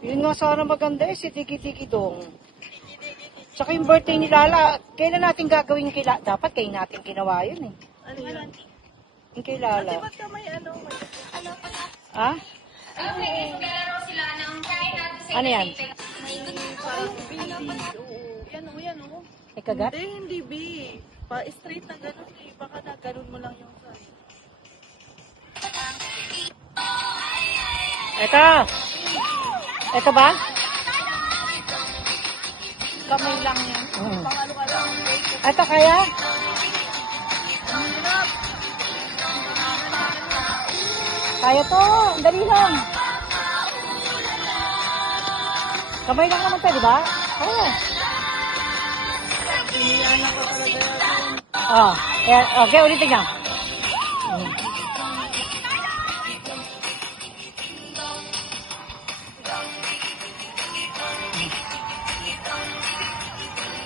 Yun nga sana maganda eh, si Tiki-Tiki Dong. Tsaka yung birthday ni Lala, kailan natin gagawin kay Lala? Dapat kayo natin ginawa yun eh. Ano yun? Yung kay Lala. Ba't ka may ano? Ha? Ano yan? Parang baby. Oo. Yan o. May kagat? Hindi B. Pa-straight na gano'n eh. Baka na gano'n mo lang yung sa... Ito! Ito ba? Kamay lang yan. Pangalo ka lang. Ito kaya? Ang hirap. Kaya to! Ang dali lang! Kamay lang naman to, di ba? Oo. Iniyanan ko talaga yan. Oh, okay, ulitin niya.